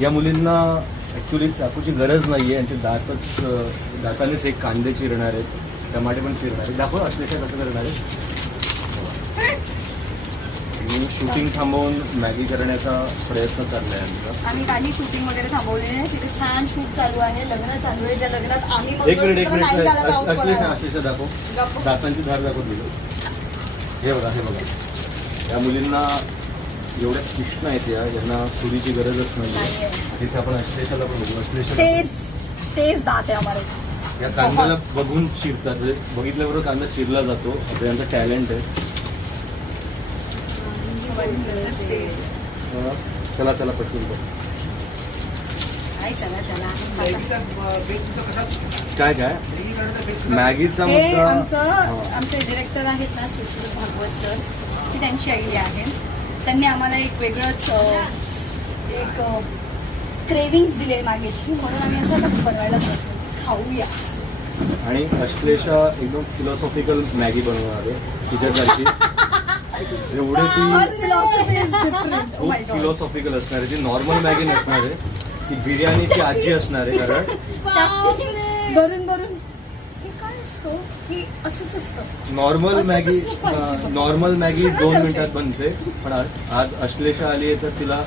या मुलींना ॲक्च्युली चाकूची गरज नाही आहे यांचे दातच दातानेच एक कांदे चिरणार आहेत टमाटे पण चिरणार आहेत. दाखव असल्याशिवाय कसं करणार आहे मी शूटिंग थांबवून मॅगी करण्याचा प्रयत्न चालला आहे आमचा. आम्ही काही शूटिंग वगैरे थांबवले नाही. तिथे छान शूट चालू आहे. लग्न चालू आहे. ज्या लग्नात आम्ही एक मिनिट मिनिट. अश्लेषा. अश्लेषा दाखव. दातांची धार दाखव दिली हे बघा हे बघा. या मुलींना एवढ्या तीक्ष्ण आहेत या यांना सुरीची गरजच नाही. तिथे आपण अश्लेषाला पण बघू. अश्लेषा तेच दात आहे आम्हाला. या कांद्याला बघून चिरतात. म्हणजे बघितल्याबरोबर कांदा चिरला जातो. असं यांचं टॅलेंट आहे. अं, चला चला पटकन बघ. काय. काय? मॅगीचा हे मुद्दा. आमचं हा. आमचे डिरेक्टर आहेत ना सुश्रुत भागवत सर ही त्यांची आयडिया आहे. त्यांनी आम्हाला एक वेगळंच एक क्रेविंग्स दिले मागेची म्हणून आम्ही असं बनवायला बसलो खाऊया. आणि अश्लेषा एकदम फिलॉसॉफिकल मॅगी बनवणार आहे. तिच्यासारखी. एवढे ती different. Oh. फिलॉसॉफिकल असणार आहे. जी नॉर्मल मॅगी नसणार आहे. ती बिर्याणीची आजी असणार आहे कारण. त्यात भरून भरून. हे काय असतं? हे असंच असतं. Normal Maggi. नॉर्मल मॅगी दोन. मिनिटात बनते. पण आज आज अश्लेषा आली आहे तर तिला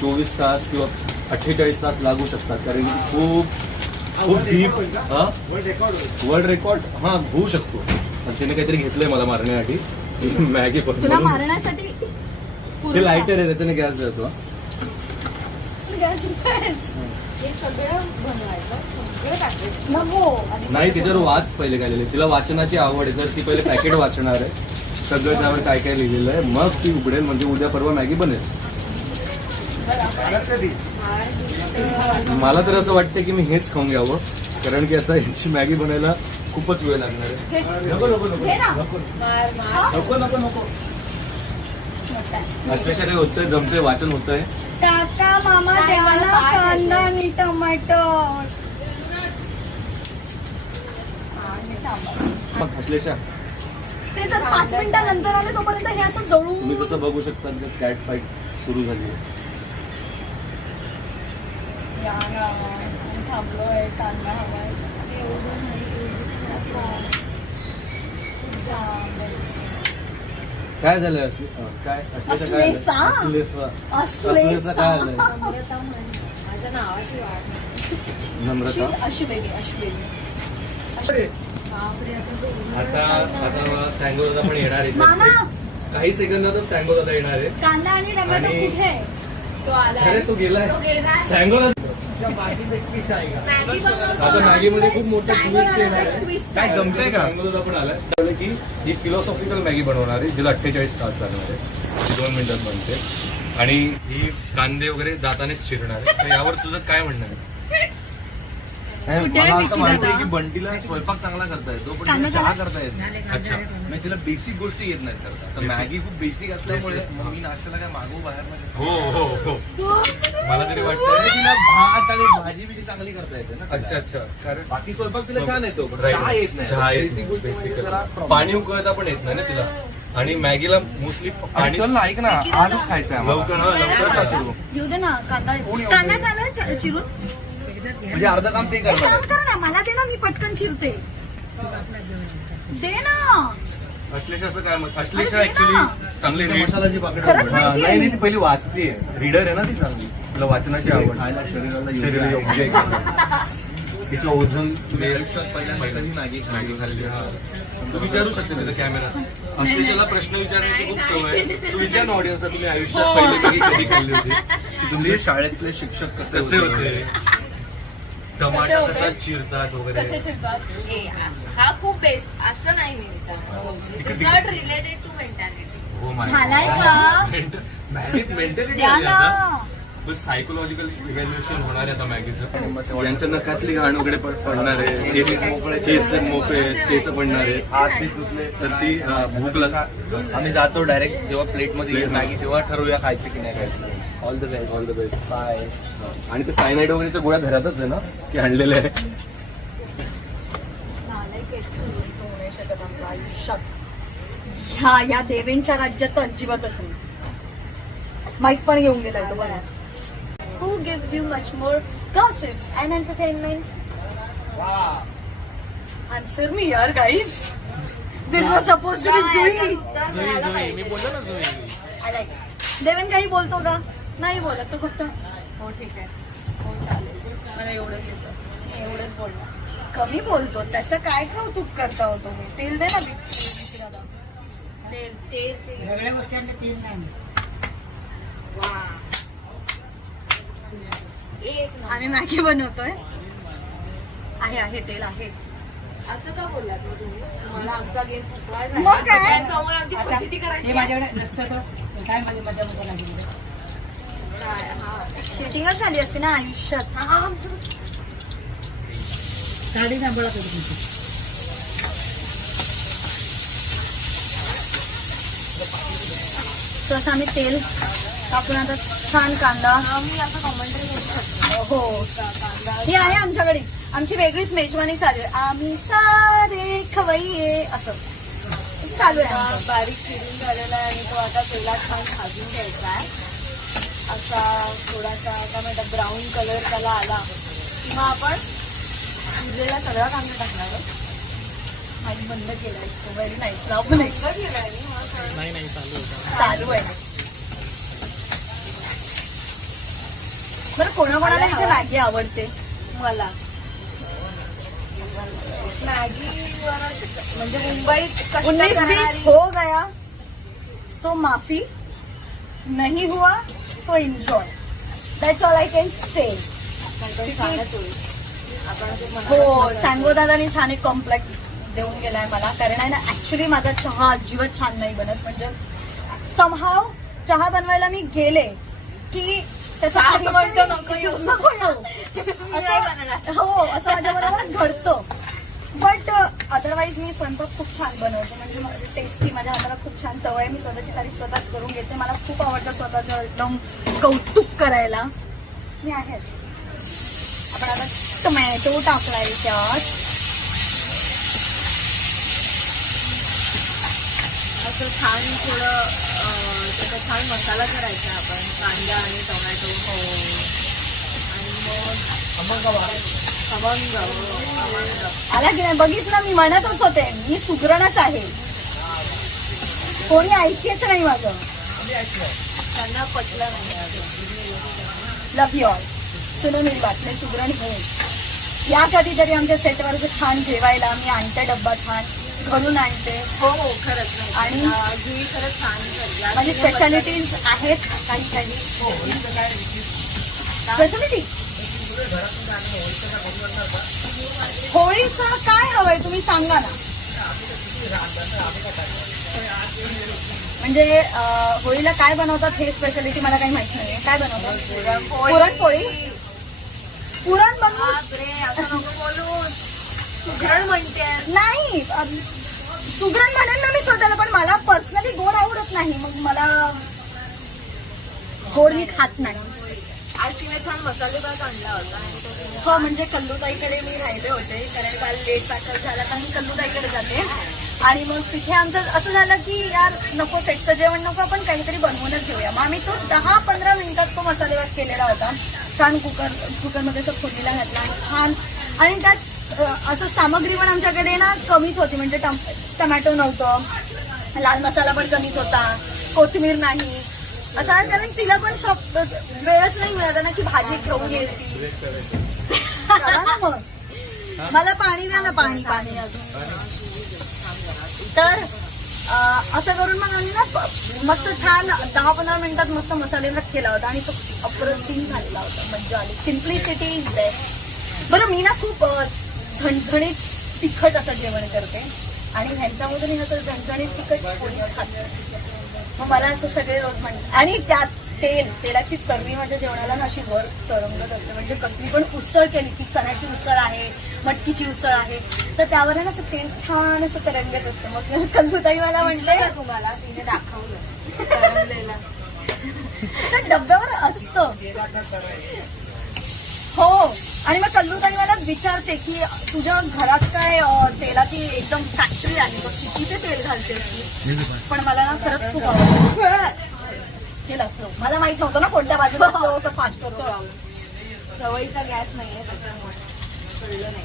चोवीस तास किंवा अठ्ठेचाळीस तास लागू शकतात. कारण की खूप खूप डीप वर्ल्ड रेकॉर्ड हा? होऊ शकतो. पण तिने काहीतरी घेतलंय मला मारण्यासाठी. मॅगी तुला मारण्यासाठी ते लायटर आहे त्याच्याने गॅस जातो हे सगळं बनवायचं सगळं टाकायचं. नको. नाही तिच्यावर वाच पहिले काय लिहिले तिला वाचनाची आवड आहे. तर ती पहिले पॅकेट वाचणार आहे. सगळं त्यावर काय काय लिहिलेलं आहे. मग ती उघडेल. म्हणजे उद्या परवा मॅगी बनेल. मला तर असं वाटतं की मी हेच खाऊन घ्यावं. कारण की आता यांची मॅगी बनायला खूपच वेळ लागणार आहे. नको नको नको हे ना. मार मार. नको नको नको. अश्लेषा काय होतंय? जमतंय वाचन होतंय. टाका मामा नाही, द्या मला ना कांदा आणि टमाटर. अश्लेषा ते जर पाच मिनिटानंतर आले तोपर्यंत हे असं तुम्ही जळू जसं बघू शकता कॅट फाईट सुरू झाली आहे. या ना, थांबलोय कांदा हवाय. काय झालं असले काय? काय? झालं? काय नम्रता म्हण. माझ्या नावाची वाट नाही. नम्रता? अश्वेनी अश्वेनी. बापरे आता तो उन्हाळा आता. सँगो दादा पण येणार मामा! आहे काही सेकंदातच सँगो दादा येणार आहे. कांदा आणि कुठे आहे? तो आलाय अरे तो गेलाय तो गेलाय सँगो दादा मॅगी बनवतो आता. मॅगी मध्ये खूप मोठं ट्विस्ट येणार आहे. काय. जमतंय का? सँगो दादा पण आलाय की ही फिलॉसॉफिकल मॅगी बनवणार आहे जिला अठ्ठेचाळीस तास लागणार आहे. दोन मिनिटात बनते. आणि ही कांदे वगैरे दातानेच चिरणार आहे. तर यावर तुझं काय म्हणणं आहे? मला असं माहिती आहे दादा? की बंटीला स्वयंपाक चांगला करता येतो पण तिला चहा? करता येत नाही अच्छा म्हणजे तिला बेसिक गोष्टी येत नाहीत करता तर. मॅगी खूप बेसिक असल्यामुळे. मग मी नाश्त्याला काय मागवू बाहेर नाही हो हो हो मला तरी वाटतं तिला भात आणि भाजी चांगली करता येते ना. अच्छा अच्छा कारण बाकी स्वयंपाक तिला छान येतो पण. चहा येत नाही चहा येत बेसिक नाही, गोष्टी basic म्हणजे जरा आहे. problem. पाणी उकळता पण येत नाही ना तिला आणि मॅगीला मोस्टली आणि पाणी चल ना ऐक ना आजच खायचं आहे आम्हाला. लवकर हा, लवकर. घेऊ दे ना कांदा कांदा झाला चिरून म्हणजे अर्ध काम ते एक करणार. काम कर ना मला दे ना मी पटकन चिरते. दे ना. काय अश्लेषा अरे दे ऍक्च्युली. चांगली खरंच नाही नाही. ती पहिली वाचते रीडर आहे ना ती चांगली. तुला वाचनाची आवड. खायला शरीराला योग्य शरीर आहे. योग्य आहे. का? तिचं ओझन तुम्ही आयुष्यात पहिल्यांदा खाल्ली? हा. तू विचारू शकते तिथं कॅमेरा अश्लेषाला प्रश्न विचारण्याची खूप सवय आहे. तू विचार ऑडियन्सला तुम्ही आयुष्यात पहिले कधी खाल्ली होती? तुमचे शाळेतले शिक्षक कसे कसे होते? टमाटा कसे? कसा चिरतात कसे वगैरे चिरतात? ए, हा खूप बेस्ट असं नाही मी विचार it is not related to mentality हो, my झालाय God. का? Ment- मॅगीत मेंटॅलिटी द्या आली ना. आता. बस सायकोलॉजिकल इव्हॅल्युएशन होणार आहे आता मॅगीचं. यांच्या नखातली घाण वगैरे पडणार आहे. केस केस मोकळे आहेत, केस पडणार आहे हात ते तुटले तर ती अं, भूक लाग आम्ही जातो डायरेक्ट जेव्हा प्लेटमध्ये येईल मॅगी तेव्हा ठरवूया खायची की नाही खायची. All the best all the best bye आणि ते सायनाईड वगैरेच्या गोळ्या घरातच आहे ना की आणलेले आहे ह्या या देवेंच्या राज्यात तर अजिबातच नाही माईक पण घेऊन गेलाय तो बघा हो who gives you much more gossips and entertainment? Answer me, yaar, guys. This was supposed to be Zui. उत्तर मिळालं पाहिजे. I like. देवेन काही बोलतो का नाही बोलत तो फक्त हो ठीक आहे. हो चालेल. मला एवढंच येतं. मी एवढंच बोलणार. कमी बोलतो. त्याचं काय कौतुक करता हो तुम्ही? तेल दे ना. तेल सगळ्या गोष्टी तीन नाही. एक. आम्ही मॅगी बनवतोय. आहे आहे तेल आहे. असं का बोललात मग तुम्ही? मला आमचा गेम फसवायचा मग काय? सगळ्यांसमोर आमची आता फजिती करायची हे माझ्याकडे नसतं तर काय माझी मजा मजा लागली. चिटिंगच झाली असते ना आयुष्यात. हा. साडी सांभाळत होती तुमची. तसं आम्ही तेल टाकून आता छान कांदा. आम्ही असं कॉमेंट्री करू शकतो हो कांदा ही आहे आमच्याकडे. आमची वेगळीच मेजवानी चालू आहे. आम्ही सारे खवय्ये असं. चालू आहे. हा. बारीक चिरून झालेला आहे आणि तो आता तेलात छान भाजून घ्यायचा आहे. असा थोडासा काय म्हणतात ब्राऊन कलर त्याला आला. की मग आपण शिजलेला सगळा कांदा टाकणार आहे. आणि बंद केलाय व्हेरी नाईस नाव पण आहे. बंद केलाय मी, मला कळलं. चालू आहे बरं कोणाकोणाला इथे मॅगी आवडते? मला. मॅगी म्हणजे मुंबईत उन्नीस हो गया. तो माफी. नहीं हुआ. तो enjoy that's all I can say हो सांगो दादानी छान एक कॉम्प्लेक्स देऊन गेलाय मला. कारण आहे ना ऍक्च्युली माझा चहा अजिबात छान नाही बनत. म्हणजे समहाव चहा बनवायला मी गेले की त्याचा हो असं माझ्या बरोबर घडतं. बट अदरवाईज मी स्वयंपाक खूप छान बनवते. म्हणजे टेस्टी माझ्या हाताला खूप छान सवय आहे. मी स्वतःची तारीफ स्वतःच करून घेते. मला खूप आवडतं स्वतःचं एकदम कौतुक करायला. मी आहे आपण आता टोमॅटो आहे त्यात असं छान थोडं त्याचा छान मसाला करायचा आपण. कांदा आणि टोमॅटो हो. आणि मग आला की नाही बघितलं मी म्हणतच होते मी सुगरणच आहे. कोणी ऐकेच नाही माझं. त्यांना पटलं नाही. लव यू ऑल बात मी सुगरण हो या कधीतरी आमच्या सेटवर छान जेवायला मी आणते डब्बा छान घरून आणते. हो हो खरंच आणि- जुई खरंच छान माझी स्पेशालिटीज आहेत काही काही. स्पेशालिटी होळीचं काय हवंय तुम्ही सांगा ना. म्हणजे होळीला काय बनवतात हे स्पेशालिटी मला काही माहीत नाही काय बनवतात? पुरणपोळी? पुरण बनवून सुगरण म्हणते. नाही सुगरण म्हणेन ना मी स्वतःला पण मला पर्सनली गोड आवडत नाही. मग मला गोड मी खात नाही. आज तिने छान मसालेबाग आणला होता. हो म्हणजे कल्लूताईकडे मी राहिले होते. कारण काल लेट पॅकअप झाला तर मी कल्लूताईकडे जाते. आणि मग तिथे आमचं असं झालं की यार नको सेटचं जेवण नको आपण काहीतरी बनवूनच घेऊया. मग आम्ही तो दहा पंधरा मिनिटात तो मसाले केलेला होता. छान कुकर कुकरमध्ये तो फोडणीला घातला. आणि छान. आणि त्यात असं सामग्री पण आमच्याकडे ना कमीच होती. म्हणजे टम टमॅटो नव्हतं. लाल मसाला पण कमीच होता. कोथिंबीर नाही. असं आहे, कारण तिला पण शॉप वेळच नाही मिळाला ना की भाजी घेऊन येईल मग. मला पाणी द्या ना पाणी पाणी अजून. तर असं करून मग आम्ही ना मस्त छान दहा पंधरा मिनिटात मस्त मसाले भात केला होता आणि तो अप्रतिम झालेला होता. मज्जा आली. सिम्प्लिसिटी इज बेस्ट बरं मी ना खूप झणझणीत तिखट असं जेवण करते. आणि ह्यांच्यामधून ह्याचं झणझणीत तिखट खाते. मग मला असं सगळे रोज म्हणतात आणि त्यात तेल तेलाची तरवी माझ्या जेवणाला ना अशी वर तरंगत असते. म्हणजे कसली पण उसळ केली की चण्याची उसळ आहे मटकीची उसळ आहे तर त्यावर ना असं तेल छान असं तरंगत असतं. मग कल्लुताई मला म्हटलंय का तुम्हाला? तिने दाखवलं. डब्यावर असतं. हो. आणि मग कल्लुताई मला विचारते की तुझ्या घरात काय तेलाची एकदम फॅक्टरी आहे मग किती ते तेल घालते पण मला ना खरंच खूप आवडतं. केला स्लो मला माहीत नव्हतं ना कोणत्या बाजूला फास्ट करू सवयीचा गॅस नाहीये त्याच्यामुळे. कळलं नाही.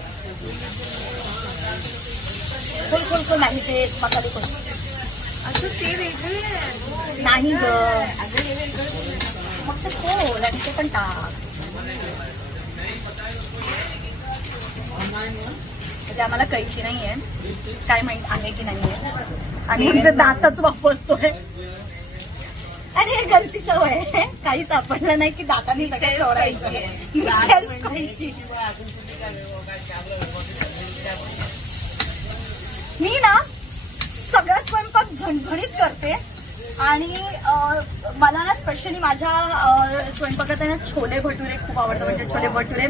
खोल खोल नाही ते? मसाले खोल असं ते वेगळे. नाही ग. अगं हे आणि ते पण टाक. म्हणजे आम्हाला कैची नाहीये. काय माहीत आहे की नाहीये. आणि आमचे दातच वापरतोय. आणि हे घरची सवय आहे. काही सापडलं नाही की दाताने आहे. ही self कैची. मी ना सगळा स्वयंपाक झणझणीत करते. आणि मला ना स्पेशली माझ्या स्वयंपाकात आहे ना छोले भटुरे खूप आवडतात. म्हणजे छोले भटुरे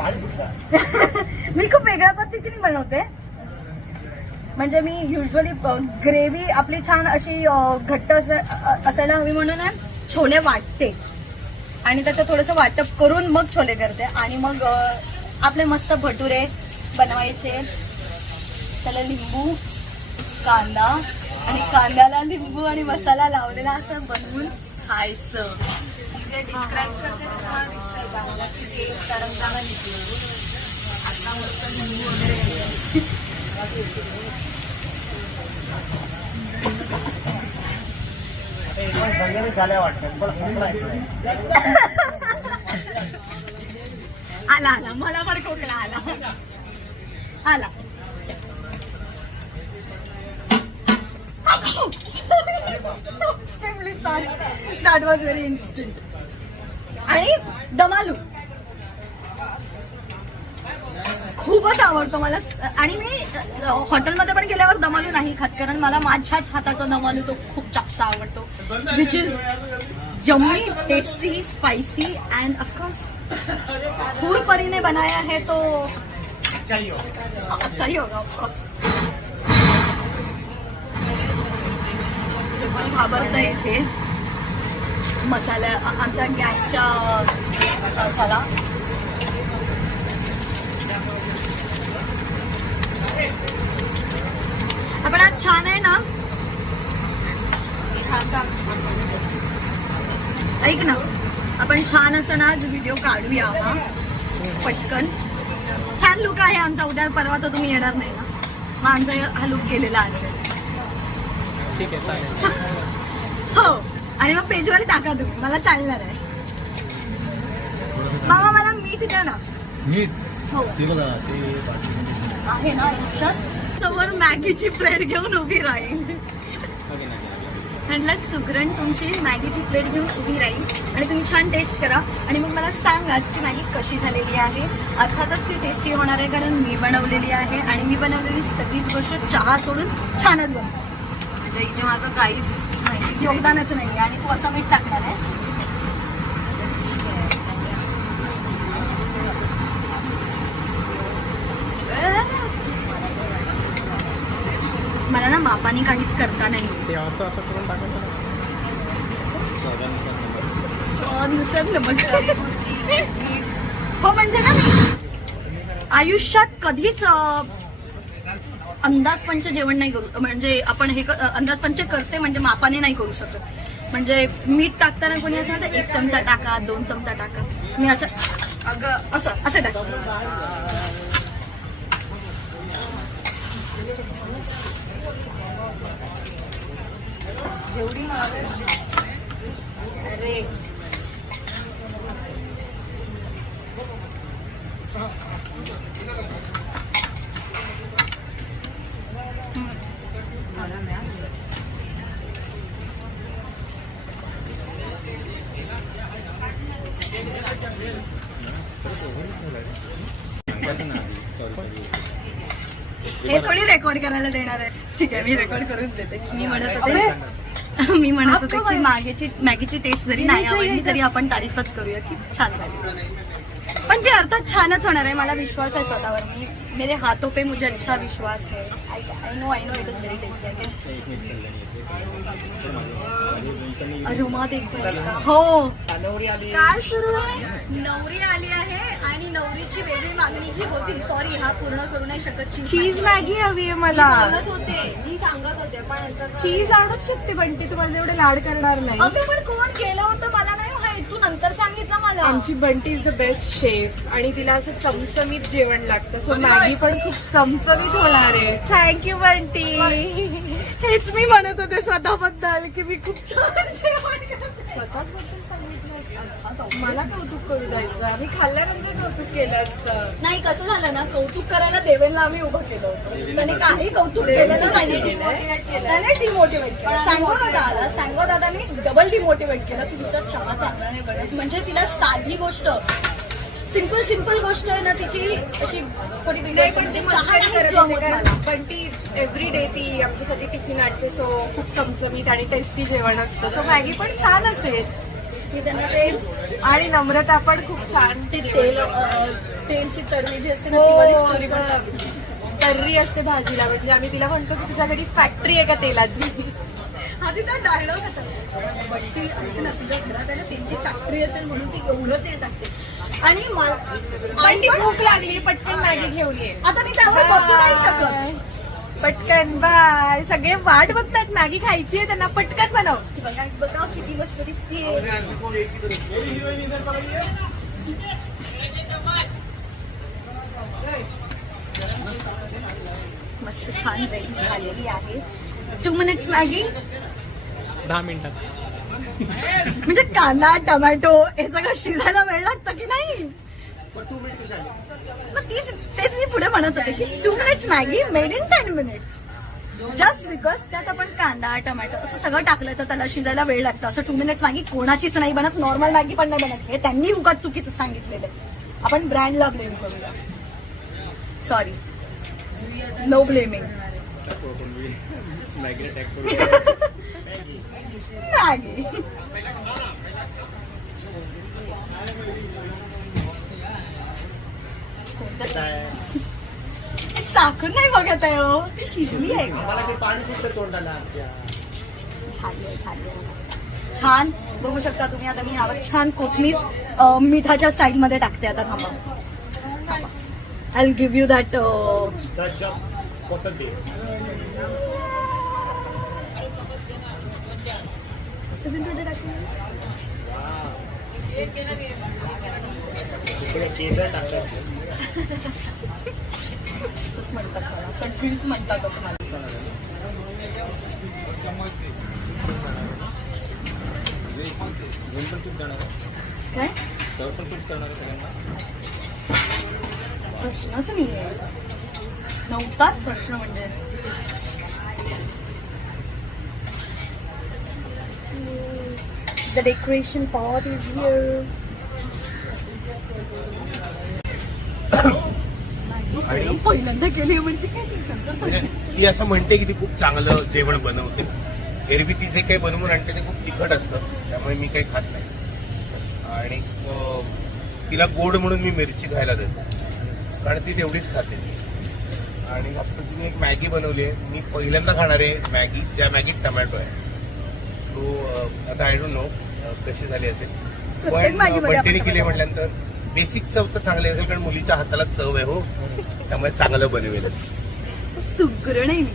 मी खूप वेगळ्या पद्धतीने बनवते. म्हणजे मी युजली ग्रेव्ही आपली छान अशी घट्ट असायला हवी म्हणून छोले वाटते. आणि त्याचं थोडंसं वाटप करून मग छोले करते. आणि मग आपले मस्त भटुरे बनवायचे. त्याला लिंबू कांदा आणि कांद्याला लिंबू आणि मसाला लावलेला असं बनवून खायचं. म्हणजे डिस्क्राईब करते आता मस्त लिंबू वगैरे आला आला. मला पण खोकला आला. आला. दॅट वॉज व्हेरी इन्स्टंट आणि दमालू. खूपच आवडतो मला. आणि मी हॉटेलमध्ये पण गेल्यावर दमालू नाही खात कारण मला माझ्याच हाताचा दमालू तो खूप जास्त आवडतो. Which is yummy tasty spicy and of course फूल परीने बनाया है तो अच्छा ही होगा ऑफकोर्स कोणी इथे. मसाल्या आ- आमच्या गॅसच्या ह्याला आपण आज छान आहे ना? ऐक ना आपण छान असं ना आज व्हिडिओ काढूया हा. पटकन. छान लुक आहे आमचा उद्या परवा तर तुम्ही येणार नाही ना. मग आमचा हा लुक गेलेला असेल. ठीक आहे हो. आणि मग पेजवर टाका तुम्ही. मला चालणार आहे. मामा मला मीठ द्या ना. मीठ? हो. ते बघा ते आहे ना आयुष्यात समोर मॅगीची प्लेट घेऊन उभी राहील म्हटलं सुगरण तुमची मॅगीची प्लेट घेऊन उभी राहील आणि तुम्ही छान टेस्ट करा. आणि मग मला सांगाच की मॅगी कशी झालेली आहे. अर्थातच ती टेस्टी होणार आहे कारण मी बनवलेली आहे आणि मी बनवलेली सगळीच गोष्ट चहा सोडून छानच बनवते म्हणजे इथे माझं काहीच नाही योगदानच नाही आणि तू असं मीठ टाकणार आहेस? मला ना मापाने काहीच करता नाही ते असं असं करून टाकायचं हो म्हणजे ना आयुष्यात कधीच अंदाजपंच जेवण नाही करू म्हणजे आपण हे अंदाजपंच करते म्हणजे मापाने नाही करू शकत. म्हणजे मीठ टाकताना कोणी असं ना एक चमचा टाका दोन चमचा टाका. मी असं अगं असं असं टाक जेवढी अरे. हे थोडी रेकॉर्ड करायला देणार आहे. ठीक आहे मी रेकॉर्ड करूच देते. मी म्हणत होते मी म्हणत होते की मागेची मॅगीची टेस्ट जरी नाही आवडली तरी आपण तारीफच करूया की छान झाली. पण ते अर्थात छानच होणार आहे मला विश्वास आहे स्वतःवर. मी मेरे हाथों पे मुझे अच्छा विश्वास है. I know I know it is very tasty aroma देखो। इसका. हो। काय सुरू आहे? नवरी आली आहे आणि नवरीचं वेगळी मागणी जी होती सॉरी हा पूर्ण करू नाही शकत चीज मॅगी हवी आहे मला। बोलत होते मी सांगत होते पण चीज आणूच शकते पण ती तुम्हाला एवढे लाड करणार नाही। अगं पण कोण केलं होतं? मला तू नंतर सांगितलं मला. आमची Bunty is the best chef आणि तिला असं चमचमीत जेवण लागतं. सो मॅगी पण खूप चमचमीत होणार आहे. थँक्यू बंटी. हेच मी म्हणत होते स्वतःबद्दल की मी खूप छान जेवण करते. स्वतःच बद्दल मला कौतुक करू द्यायचं. आम्ही खाल्ल्यानंतर कौतुक केलं असतं. नाही कसं झालं ना कौतुक करायला देवेनला आम्ही उभं केलं होतं. त्याने काही कौतुक केलेलं नाही त्याने डिमोटिवेट केलं. सांगो दादा आला. सांगो दादा मी डबल डिमोटिवेट केलं. तुमचा चहा चांगला नाही म्हणजे तिला साधी गोष्ट सिंपल सिंपल गोष्ट आहे ना तिची अशी थोडी नाही बिघडते पण म्हणजे ती चहा नाही. पण ती एव्हरी डे ती आमच्यासाठी टिफिन आणते. सो खूप चमचमीत आणि टेस्टी जेवण असतं. सो मॅगी पण छान असेल. की त्यांना ते आणि नम्रता पण खूप छान. ते तेल अं, तेलची तरवी जी असते ना हो, ती वाली story पण असं सांगते. तर्री असते भाजीला. म्हणजे आम्ही तिला म्हणतो की तुझ्या घरी फॅक्टरी आहे का तेलाची? हा तिचा डायलॉग होता. बट्टी ऐक ना तुझ्या घरात आहे ना तेलची फॅक्टरी असेल म्हणून ती एवढं तेल टाकते. आणि मला पण ती पण- भूक लागली पटकन मॅगी घेऊन ये. आता मी त्यावर बसू नाही शकत. पटकन बाय. सगळे वाट बघतात. मॅगी खायची आहे त्यांना. पटकन बनव. बघा बघा किती मस्त दिसतीये. मस्त छान रेडी झालेली आहे. Two minutes Maggi? दहा मिनिटात. म्हणजे कांदा टोमॅटो हे सगळं शिजायला वेळ लागतं की नाही? मग तीच तेच मी पुढे म्हणत होते की two minutes Maggi made in ten minutes just because त्यात आपण कांदा टोमॅटो असं सगळं टाकलं तर त्याला शिजायला वेळ लागतो. असं टू मिनिट्स मॅगी कोणाचीच नाही बनत नॉर्मल मॅगी पण नाही बनत. हे त्यांनी उगाच चुकीचं सांगितलेलं आहे. आपण ब्रँडला ब्लेम करूया. Sorry no blaming Maggi. साखर नाही बघत आहे हो ती शिजली आहे. का? मला ते पाणी सुटतं तोंडाला आमच्या. झाली झाली. छान. बघू शकता तुम्ही आता मी यावर छान कोथमीर मिठाच्या स्टाईल मध्ये टाकते आता थांबा. आय गिव्ह यू दॅट केसर टाकतात. म्हणतात मला सटवीच म्हणतात असं मला. घेऊन पण तूच जाणार आहे काय सर्व पण तूच करणार आहे सगळ्यांना प्रश्नच नाही आहे नव्हताच प्रश्न म्हणजे The decoration part is here. पहिल्यांदा केली म्हणजे काय म्हणजे ती असं म्हणते की ती खूप चांगलं जेवण बनवते. एरवी ती जे काही बनवून आणते ते खूप तिखट असतं त्यामुळे मी काही खात नाही. आणि तिला गोड म्हणून मी मिरची खायला देतो. कारण ती तेवढीच खाते. आणि असं तिने एक मॅगी बनवली आहे. मी पहिल्यांदा खाणार आहे मॅगी ज्या मॅगीत टमॅटो आहे. सो आता आय डोंट नो कशी झाली असेल. पण बंटीने केली म्हटल्यानंतर बेसिक चव तर चांगली असेल कारण मुलीच्या हाताला चव आहे हो. त्यामुळे चांगलं बनवेलच. सुग्र नाही मी.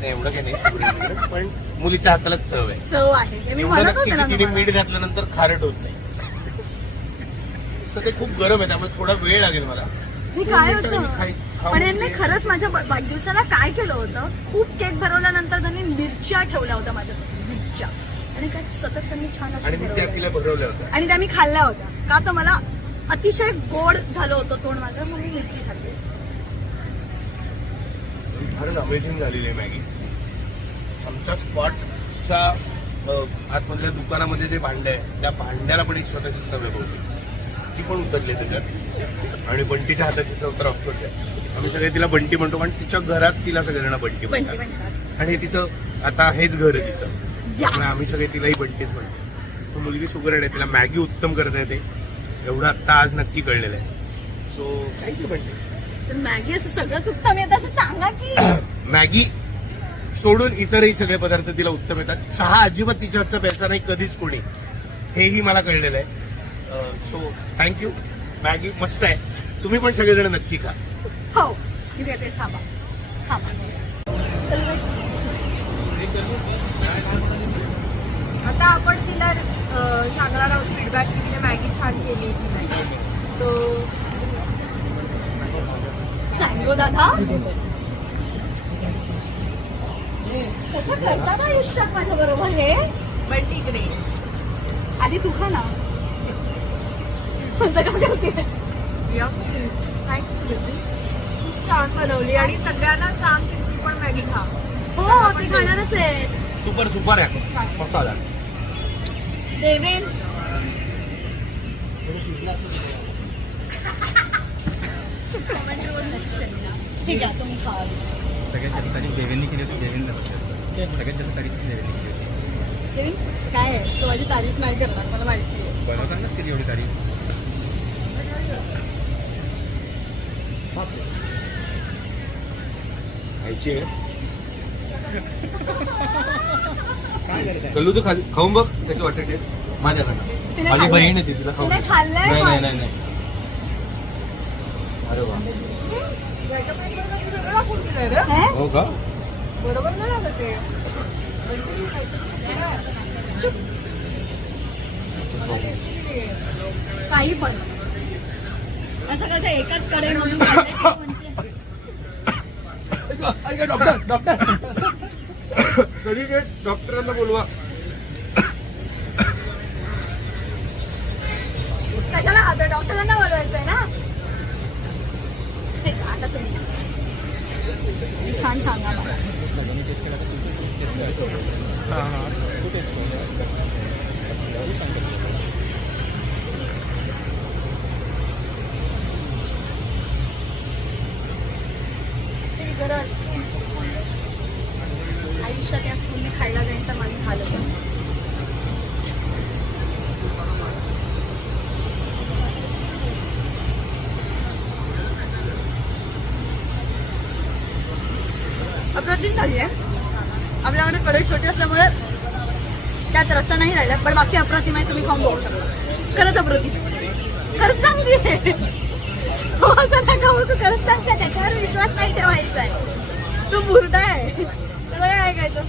नाही एवढं काही नाही पण मुलीच्या हाताला चव आहे. चव आहे. हे मी एवढं म्हणत नक्की होते ना की तिने तुम्हाला. मीठ घातल्यानंतर खारट होत नाही. तर ते खूप गरम आहे त्यामुळे थोडा वेळ लागेल मला. हे काय मी होतं? खाई- पण यांनी खरंच माझ्या वा- वाढदिवसाला काय केलं होतं? खूप केक भरवल्यानंतर त्यांनी मिरच्या ठेवल्या होत्या माझ्यासाठी मिरच्या. आणि त्यात सतत त्यांनी छान अशा आणि मी त्या भरवल्या. तिला भरवल्या होत्या. आणि त्या मी खाल्ल्या होत्या. का तर मला अतिशय गोड झालं होतं तोंड माझं मग मी मिरची खाल्ली. फारच अमेझिंग झालेली आहे मॅगी. आमच्या स्पॉटच्या आतमधल्या दुकानामध्ये जे भांडे आहे त्या भांड्याला पण एक स्वतःची चव आहे बहुतेक. ती पण उतरली त्याच्यात. आणि बंटीच्या हाताची चव तर ऑफकोर्स आहे. आम्ही सगळे तिला बंटी म्हणतो कारण तिच्या घरात तिला सगळ्यांना बंटी म्हणतात. आणि हे तिचं आता हेच घर आहे तिचं. आम्ही सगळे तिलाही बंटीच म्हणतो. तो मुलगी सुगरण आहे तिला मॅगी उत्तम करता येते. एवढं आत्ता आज नक्की कळलेलं आहे. सो थँक्यू बंटी तर मॅगी असं सगळंच उत्तम येत असं सांगा की मॅगी सोडून इतरही सगळे पदार्थ तिला उत्तम येतात. चहा अजिबात तिच्या हातचा प्यायचा नाही कधीच कोणी. हेही मला कळलेलं आहे. सो थँक्यू मॅगी मस्त आहे. तुम्ही पण सगळेजण नक्की खा. हो मी देते. थांबा. थांबा. आता आपण तिला सांगणार आहोत फीडबॅक की तिने मॅगी छान केली की नाही. सो सांगो दादा? कसं करतात आयुष्यात माझ्या बरोबर हे? पण तिकडे आधी तू खा ना. खूप छान बनवली आणि सगळ्यांना सांग की तुम्ही पण मॅगी खा. हो ते खाणारच आहे सुपर सुपर आहे. मसाला देवेन ठीक आहे तुम्ही सगळ्यात जास्त तारीफ देवेंनी केली होती देवेंद्र सगळ्यात जास्त तारीफ देवेंनी केली होती. देवेन काय आहे? तो माझी तारीफ नाही करणार मला माहिती आहे. बनवतानाच केली एवढी तारीफ खायची आहे कल्लू तू खा- खाऊन बघ कसं वाटतं ते माझ्याकडनं. तिने माझी. बहीण आहे ती तिला खाऊ तिने दे. खाल्लंय नाही. नाही नाही नाही. अरे वा. हे? हो का? बरोबर नाही लागत ते. काही पण. असं कसं एकाच कडे म्हणून खाल्लंय की डॉक्टर डॉक्टर डॉक्टरांना बोलवा. कशाला? आता डॉक्टरांना बोलवायचंय ना? ठीक आहे, आता तुम्ही छान सांगा मला. ते जरा स्कूलच्या स्कूलने आयुष्यात या स्कूलने खायला जाईल तर माझं झालं अप्रतिम झाली आहे आपल्याकडे कडे छोटी असल्यामुळे त्यात रस्सा नाही राहिला पण बाकी अप्रतिम आहे तुम्ही खाऊन बघू शकता. खरंच अप्रतिम. खरंच चांगली आहे. हो असं नका बोलू, खरंच चांगली त्याच्यावर विश्वास नाही ठेवायचा आहे. तो मुर्दा आहे. काय ऐकायचं